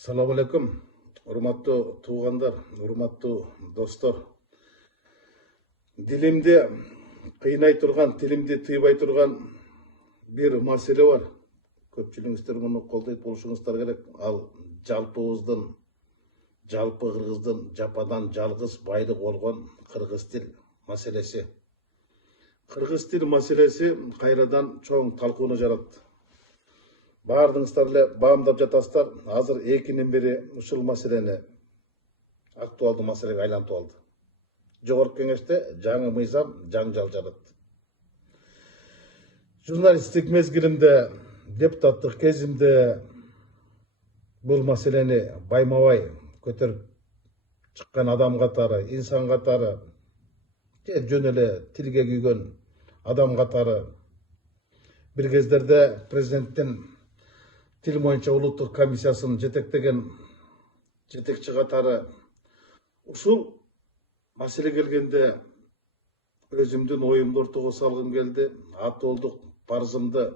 Салам алейкум, урматтуу туугандар, урматтуу достор. Дилимди кыйнай турган, тилимди тыйбай турган бир маселе бар. Көпчүлүгүңүздөр муну колдойт болушуңуздар керек. Ал жалпыбыздын, жалпы кыргыздын жападан жалгыз байлык болгон кыргыз тил маселеси. Кыргыз тил маселеси кайрадан чоң талкууну жаратты. Баардыгыңыздар эле баамдап жатасыздар. Азыр 2-ден бери ушул маселени актуалдуу маселеге айлантып алды. Жогорку кеңеште жаңы мыйзам жаңжал жаратты. Журналисттик мезгилимде, депутаттык кезимде бул маселени байма-бай көтөрүп чыккан адам катары, инсан катары, жөн эле тилге күйгөн адам катары бир кездерде президенттин тил боюнча улуттук комиссиясын жетектеген жетекчи катары ушул маселе келгенде өзүмдүн оюмду ортого салгым келди, атоолдук парызымды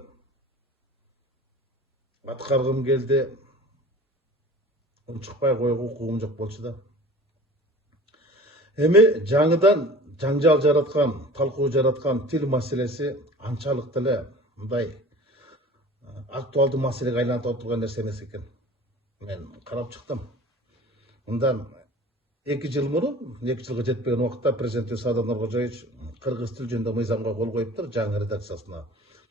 аткаргым келди. Унчукпай койгого укугум жок болчу да. Эми жаңыдан жаңжал жараткан, талкуу жараткан тил маселеси анчалык деле мындай актуалдуу маселеге айлантып турган нерсе эмес экен. Мен карап чыктым. Мындан 2 жыл мурун, 2 жылга жетпеген убакытта президент Садыр Нуркожоевич кыргыз тил жөнүндө мыйзамга кол коюптур, жаңы редакциясына.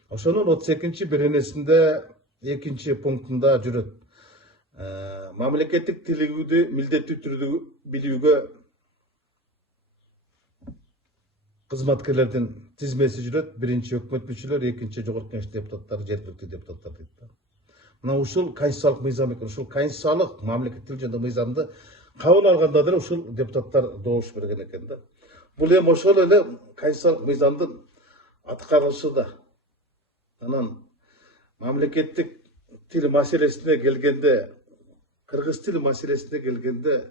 Ошонун 32-чи беренесинде 2-чи пунктунда жүрөт. Мамлекеттик тилди милдеттүү түрдө билүүгө кызматкерлердин тизмеси жүрөт. 1-чи өкмөт мүчөлөр, 2-чи жогорку кеңеш депутаттары, жергиликтүү депутаттар дейт. Мына ушул конституциялык мыйзам экен. Ушул конституциялык мамлекеттик тил жөнүндө мыйзамды кабыл алганда деле ушул депутаттар добуш берген экен да. Бул эми ошол эле конституциялык мыйзамдын аткарылышы да. Анан мамлекеттик тил маселесине келгенде, кыргыз тил маселесине келгенде,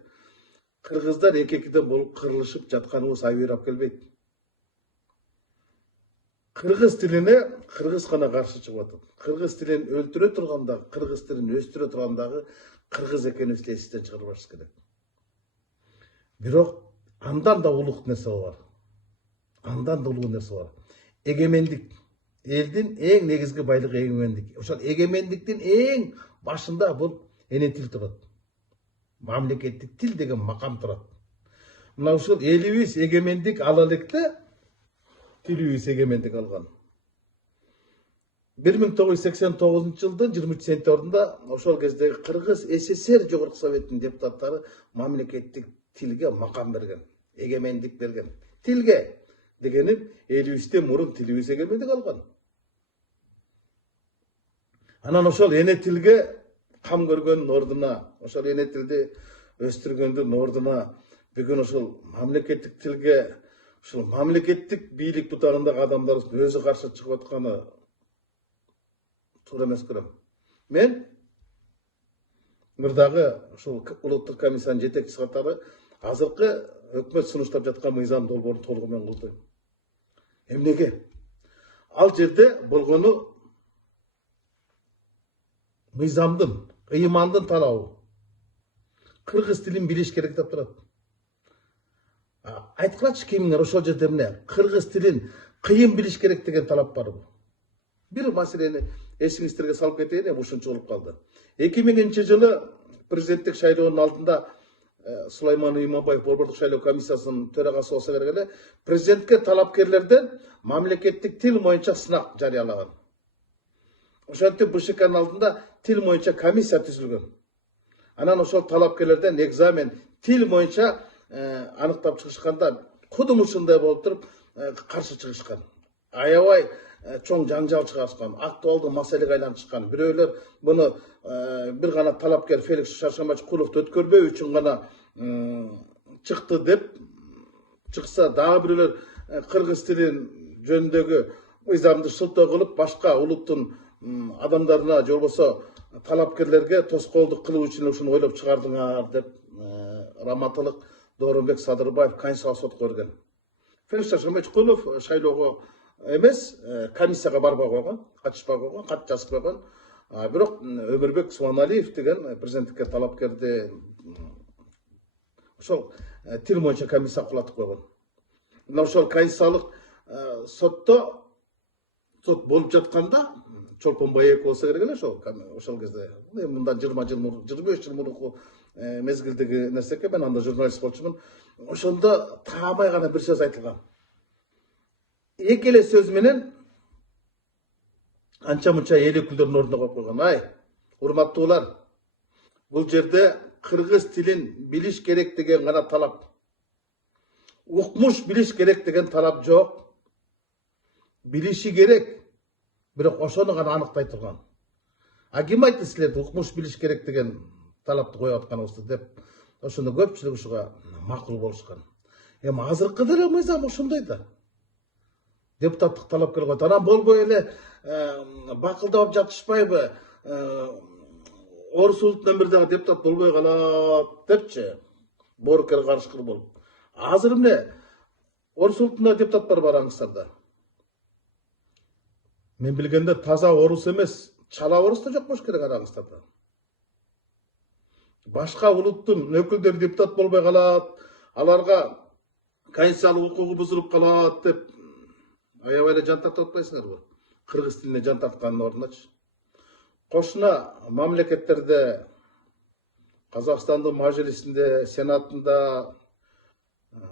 кыргыздар эки-экиден болуп кырылышып жатканыбыз айбырап келбейт. Кыргыз тилине кыргыз гана каршы чыгып атат. Кыргыз тилин өлтүрө турганда, кыргыз тилин өстүрө тургандагы кыргыз экенибизди эсизден чыгарбаш керек. Бирок андан да улук нерсе бар. Андан да улуу нерсе бар. Эгемендик. Элдин эң негизги байлыгы эгемендик. Ошол эгемендиктин эң башында бул эне тил турат. Мамлекеттик тил деген макам турат. Мына ушул элибиз эгемендик ала электе тилибиз эгемендик алган. 1989 жылдын 23 сентябрында ошол кездеги Кыргыз СССР жогорку советтин депутаттары мамлекеттик тилге макам берген, эгемендик берген. Тилге дегеним элибизден мурун тилибиз эгемендик алган. Анан ошол эне тилге кам көргөндүн ордуна, ошол эне тилди өстүргөндүн ордуна бүгүн ошол мамлекеттик тилге, ошол мамлекеттик бийлик бутагындагы адамдардын өзү каршы чыгып атканы туура эмес көрөм. Мен мурдагы ушул улуттук комиссиянын жетекчиси катары азыркы өкмөт сунуштап жаткан мыйзам долбоорун толугу менен колдойм. Эмнеге? Ал жерде болгону мыйзамдын, ыймандын талабы. Кыргыз тилин билиш керек деп турат. Айткылачы кимиңер ошол жерде эмне? Кыргыз тилин кыйын билиш керек деген талап барбы? Бир маселени эсиңиздерге салып кетейин, эми ушунча болуп калды. 2000-жылы президенттик шайлоонун алдында Сулайман Иманбаев борбордук шайлоо комиссиясынын төрагасы болсо керек эле, президентке талапкерлерден мамлекеттик тил боюнча сынак жарыялаган. Ошентип БШКнын алдында тил боюнча комиссия түзүлгөн. Анан ошол талапкерлерден экзамен тил боюнча аныктап чыгышканда кудум ушундай болуп туруп каршы чыгышкан. Аябай чоң жаңжал чыгарышкан, актуалдуу маселеге айлантышкан. Бирөөлөр муну бир гана талапкер Феликс Шаршамбаевич Куловду өткөрбөө үчүн гана чыкты деп чыкса, дагы бирөөлөр кыргыз тилин жөнүндөгү мыйзамды шылтоо кылып башка улуттун адамдарына же болбосо талапкерлерге тоскоолдук кылуу үчүн ушуну ойлоп чыгардыңар деп Раматылык Дооронбек Садырбаев Конституциялык сотко берген. Феликс Шаршамбаевич Кулов шайлоого эмес, комиссияга барбай койгон, катышпай койгон, кат жазып койгон. Бирок Өмүрбек Усманалиев деген президенттикке талапкерди ошол тил боюнча комиссия кулатып койгон. Мына ошол конституциялык сотто сот болуп жатканда Чолпон Байеков болсо керек эле ошол кезде. Мындан 20 жыл мурун, 25 жыл мурунку мезгилдеги нерсе экен. Мен анда журналист болчумун. Ошондо таамай гана бир сөз айтылган. Эки эле сөз менен анча-мынча эл өкүлдөрүнүн ордуна коюп койгон. Ай, урматтуулар, бул жерде кыргыз тилин билиш керек деген гана талап. Укмуш билиш керек деген талап жок. Билиши керек. Бирок ошону гана аныктай турган. А ким айтты силерди укмуш билиш керек деген талапты коюп атканыбызды деп. Ошондо көпчүлүк ушуга макул болушкан. Эми азыркы деле мыйзам ошондой да. Депутаттык талапкер койду. Анан болбой эле бакылдап жатышпайбы? Орус улутунан бир дагы депутат болбой калат депчи. Боорукер карышкыр болуп. Азыр эмне орус улутунда депутаттар бар аңсарда. Мен билгенде таза орус эмес, чала орус да жок болуш керек араңыздарда. Башка улуттун өкүлдөрү депутат болбой калат, аларга конституциялык укугу бузулуп калат деп аябай эле жан тартып атпайсыңарбы? Кыргыз тилине жан тарткандын ордуначы. Кошуна мамлекеттерде, Казакстандын мажлисинде, сенатында,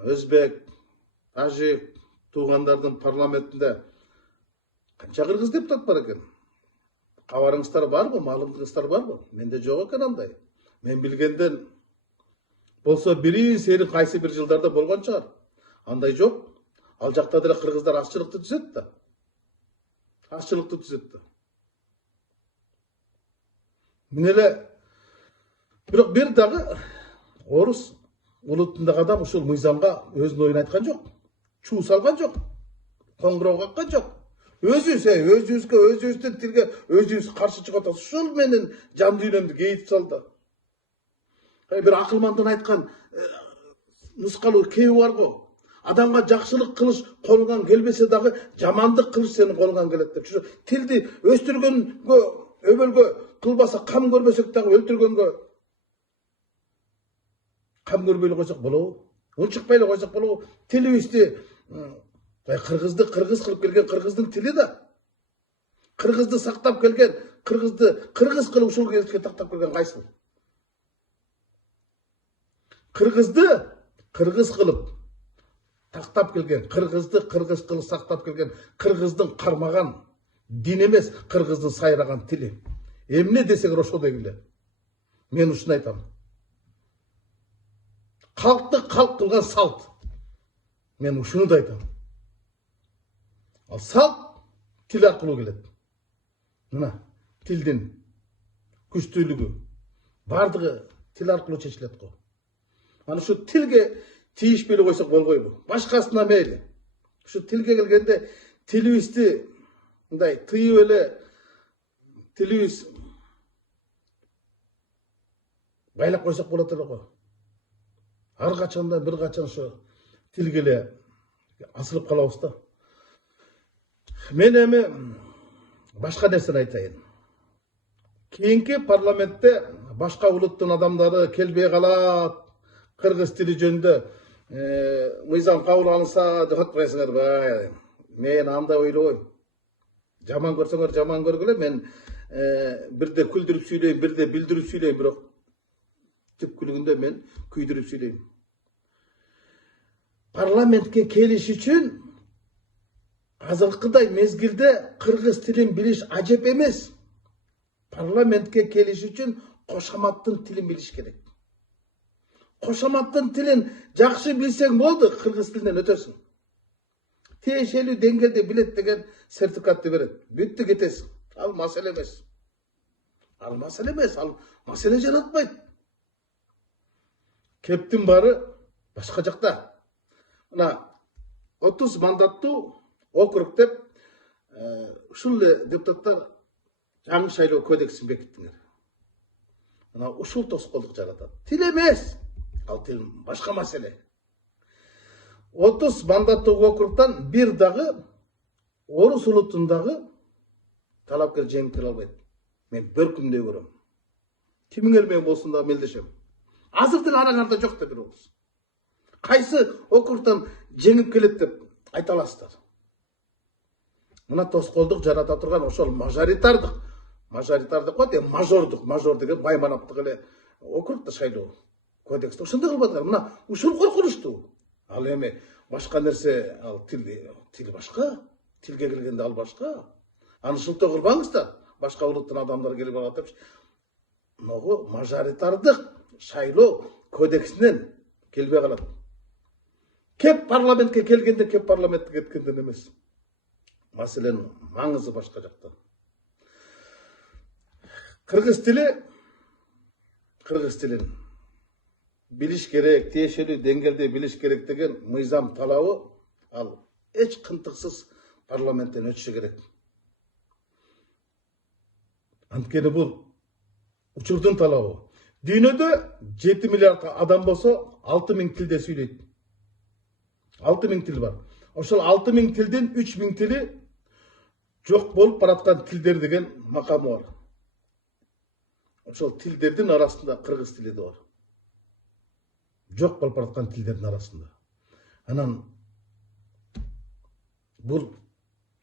өзбек, тажик, туугандардын парламентинде канча кыргыз депутат бар экен? Кабарыңыздар барбы, маалыматыңыздар барбы? Менде жок экен андай. Мен билгенден болсо бирин серин кайсы бир жылдарда болгон чыгар. Андай жок. Ал жакта деле кыргыздар азчылыкты түзөт да. Азчылыкты түзөт да. Мен эле бирок бир дагы орус улутундагы адам ушул мыйзамга өзүнүн оюн айткан жок. Чуу салган жок. Коңгуроо каккан жок. Өзүбүздүн тилге өзүбүз каршы чыгып атабыз. Ушул менен жан дүйнөмдү кейитип салды. Бир акылмандын айткан нускалуу кеби бар го. Адамга жакшылык кылыш колуңан келбесе дагы жамандык кылыш сенин колуңан келет деп. Ушу тилди өстүргөнгө, өбөлгө кылбаса кам көрбөсөк дагы өлтүргөнгө кам көрбөй эле койсок болобу? Унчукпай эле койсок болобу? Тилибизди кыргызды кыргыз кылып келген кыргыздын тили да. Кыргызды сактап келген, кыргызды кыргыз кылып ушул кезге тактап келген кайсы? Кыргызды кыргыз кылып тактап келген, кыргызды кыргыз кылып сактап келген кыргыздын кармаган дин эмес, кыргыздын сайраган тили. Эмне десеңер ошодой эле. Мен ушуну айтам. Калкты калк кылган салт. Мен ушуну да айтам. Ал салт тил аркылуу келет. Мына тилдин күчтүүлүгү бардыгы тил аркылуу чечилет го. Аны ушу тилге тийишпей эле койсок болбойбу? Башкасына мейли. Ушу тилге келгенде тилибизди мындай тыйып эле тилибиз байлап койсок болот эле го. Ар качанда бир качан ошо тилге эле асылып калабыз да. Мен эми башка нерсени айтайын. Кийинки парламентте башка улуттун адамдары келбей калат, кыргыз тили жөнүндө мыйзам кабыл алынса деп атпайсыңарбы? Мен андай ойлобойм. Жаман көрсөңөр жаман көргүлө, мен бирде күлдүрүп сүйлөйм, бирде билдирип сүйлөйм, бирок түпкүлүгүндө мен күйдүрүп сүйлөйм. Парламентке келиш үчүн азыркыдай мезгилде кыргыз тилин билиш ажеп эмес. Парламентке келиш үчүн кошаматтын тилин билиш керек. Кошаматтын тилин жакшы билсең болду, кыргыз тилинен өтөсүң. Тиешелүү деңгээлде билет деген сертификатты берет. Бүттү кетесиң. Ал маселе эмес. Ал маселе эмес, ал маселе жаратпайт. Кептин бары башка жакта. Мына 30 мандаттуу округ деп ушул эле депутаттар жаңы шайлоо кодексин бекиттиңер. Мына ушул тоскоолдук жаратат. Тил эмес. Ал тил башка маселе. 30 мандаттуу округтан бир дагы орус улутундагы талапкер жеңип келе албайт. Мен бөркүмдөй көрөм. Кимиңер менен болсун да мелдешем. Азыр деле араңарда жок деп беребиз. Кайсы округтан жеңип келет деп айта аласыздар. Мына тоскоолдук жарата турган ошол мажоритардык коет, мажор деген байманаптык эле округда шайлоо кодексте ошондой кылбадылар. Мына ушул коркунучтуу. Ал эми башка нерсе, ал тил башка, тилге келгенде ал башка. Аны шылтоо кылбаңыздар. Башка улуттан адамдар келип алат деп. Могу мажоритардык шайлоо кодексинен келбей калат. Кеп парламентке келгенде, кеп парламентке кеткенден эмес. Маселенин маңызы башка жакта. Кыргыз тилин билиш керек, тиешелүү деңгээлде билиш керек деген мыйзам талабы ал эч кынтыксыз парламенттен өтүшү керек. Анткени бул учурдун талабы. Дүйнөдө 7 миллиард адам болсо 6000 тилде сүйлөйт. 6000 тил бар. Ошол 6000 тилден 3000 тили жок болуп бараткан тилдер деген макамы бар. Ошол тилдердин арасында кыргыз тили да бар. Жок болуп бараткан тилдердин арасында. Анан бул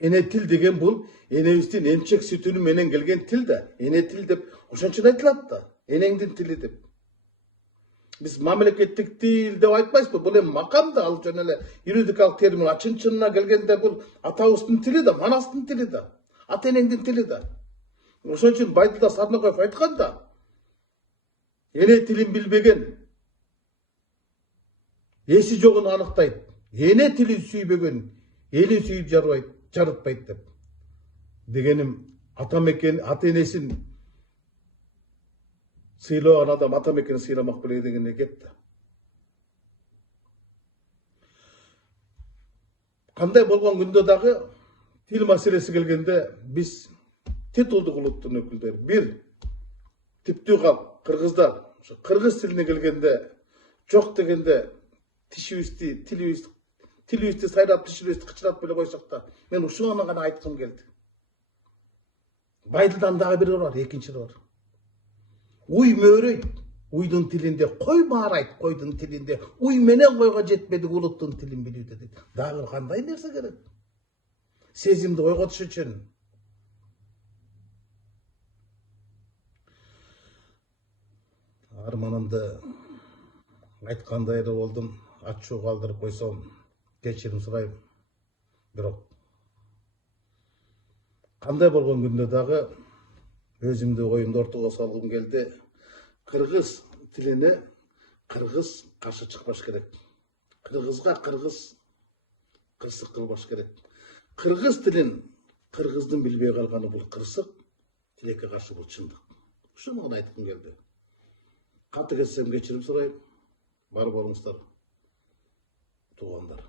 эне тил деген бул энебиздин эмчек сүтүнү менен келген тил да. Эне тил деп ошончо айтылат да. Энеңдин тили деп. Биз мамлекеттик тил деп айтпайбызбы? Бул эми макам да, ал жөн эле юридикалык термин. Чын-чынына келгенде бул атабыздын тили да, манастын тили да, ата энеңдин тили да. Ошон үчүн Байдылда Сарнакоев айткан да, эне тилин билбеген эси жогун аныктайт. Эне тилин сүйбөгөн элин сүйүп жарытпайт деп. Дегеним ата энесин сыйлаған адам ата мекенин сыйламак беле деген кеп да. Кандай болгон күндө дагы тил маселеси келгенде биз титулдук улуттун өкүлдөрү бир типтүү калк кыргыздар кыргыз тилине келгенде жок дегенде тилибизди сайрап тишибизди кычыратып эле койсок да, мен ушуну гана айткым келди. Байдылдан дагы бири бар, экинчиси бар. Уй мөөрөйт, уйдун тилинде, кой маарайт, койдун тилинде, уй менен койго жетпедик улуттун тилин билүүдө дейт. Дагы кандай нерсе керек? Сезимди ойготуш үчүн. Арманымды айткандай эле болдум. Ачуу калтырып койсом, кечирим сурайм. Бирок кандай болгон күндө дагы өзүмдү оюмду ортого салгым келди. Кыргыз тилине кыргыз каршы чыкпаш керек. Кыргызга кыргыз кырсык кылбаш керек. Кыргыз тилин кыргыздын билбей калганы бул кырсык, тилекке каршы бул чындык. Ушуну гана айткым келди. Каты кетсем кечирим сурайм. Бар болуңуздар, туугандар.